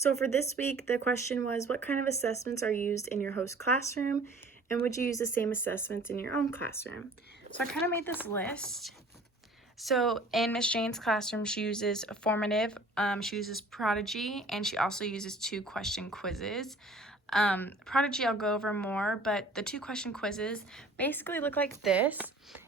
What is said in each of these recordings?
So for this week, the question was, what kind of assessments are used in your host classroom, and would you use the same assessments in your own classroom? So I kind of made this list. So in Miss Jane's classroom, she uses formative, she uses Prodigy, and she also uses 2-question quizzes. Prodigy I'll go over more, but the 2-question quizzes basically look like this.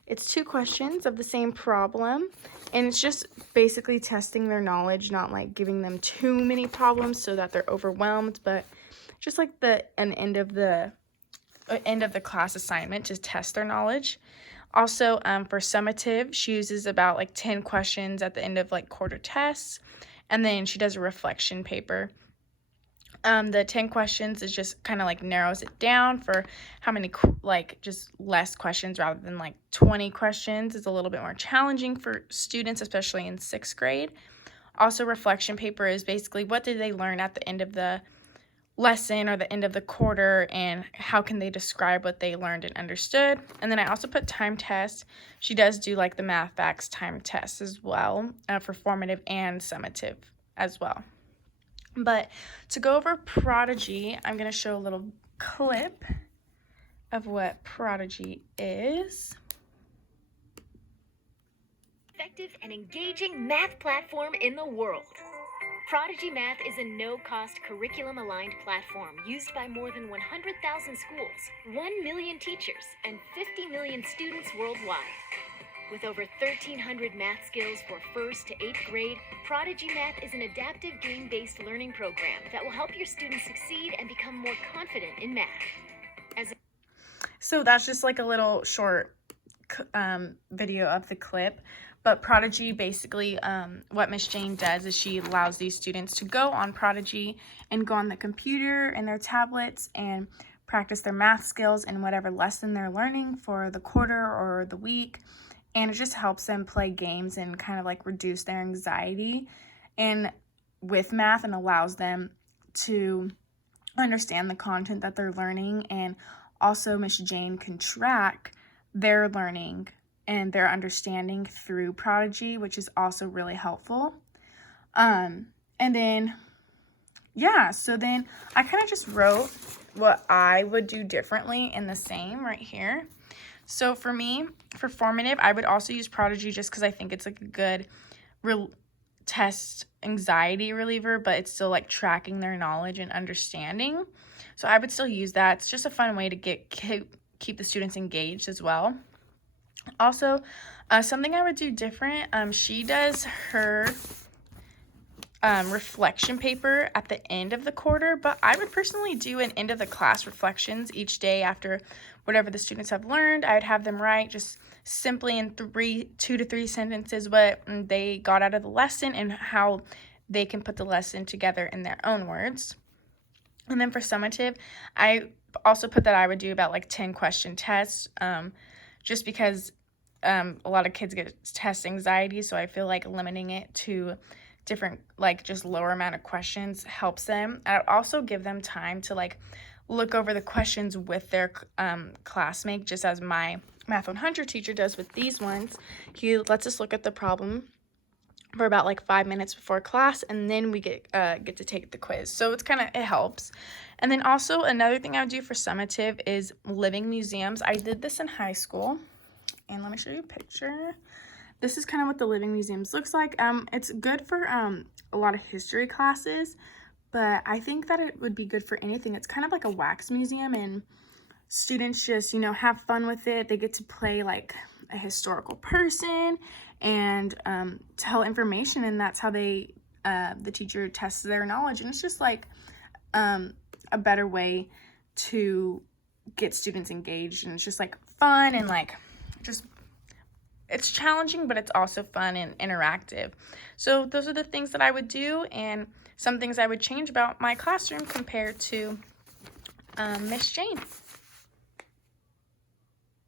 It's 2 questions of the same problem, and it's just basically testing their knowledge, not like giving them too many problems so that they're overwhelmed, but just like an end of the class assignment to test their knowledge. Also, for summative, she uses about like 10 questions at the end of like quarter tests, and then she does a reflection paper. The 10 questions is just kind of like narrows it down for how many, just less questions rather than like 20 questions. It's a little bit more challenging for students, especially in 6th grade. Also, reflection paper is basically what did they learn at the end of the lesson or the end of the quarter, and how can they describe what they learned and understood. And then I also put time tests. She does do like the math facts time tests as well, for formative and summative as well. But to go over Prodigy, I'm going to show a little clip of what Prodigy is. Effective and engaging math platform in the world. Prodigy Math is a no-cost curriculum-aligned platform used by more than 100,000 schools, 1 million teachers, and 50 million students worldwide. With over 1,300 math skills for 1st to 8th grade, Prodigy Math is an adaptive game-based learning program that will help your students succeed and become more confident in math. So that's just like a little short video of the clip. But Prodigy, basically, what Miss Jane does is she allows these students to go on Prodigy and go on the computer and their tablets and practice their math skills in whatever lesson they're learning for the quarter or the week. And it just helps them play games and kind of like reduce their anxiety and with math, and allows them to understand the content that they're learning. And also Miss Jane can track their learning and their understanding through Prodigy, which is also really helpful. And then, yeah, so then I kind of just wrote what I would do differently in the same right here. So for me, for formative, I would also use Prodigy just because I think it's like a good test anxiety reliever, but it's still like tracking their knowledge and understanding. So I would still use that. It's just a fun way to keep the students engaged as well. Also, something I would do different, she does her reflection paper at the end of the quarter, but I would personally do an end of the class reflections each day after whatever the students have learned. I would have them write just simply in 2 to 3 sentences what they got out of the lesson and how they can put the lesson together in their own words. And then for summative, I also put that I would do about like 10 question tests, just because a lot of kids get test anxiety, so I feel like limiting it to different, like just lower amount of questions helps them. I would also give them time to like look over the questions with their classmate, just as my Math 100 teacher does with these ones. He lets us look at the problem for about like 5 minutes before class, and then we get to take the quiz. So it helps. And then also another thing I would do for summative is living museums. I did this in high school, and let me show you a picture. This is kind of what the living museums looks like. It's good for a lot of history classes, but I think that it would be good for anything. It's kind of like a wax museum, and students just, have fun with it. They get to play like a historical person and tell information, and that's how the teacher tests their knowledge. And it's just like a better way to get students engaged, and it's just like fun and like just it's challenging, but it's also fun and interactive. So those are the things that I would do, and some things I would change about my classroom compared to Miss Jane.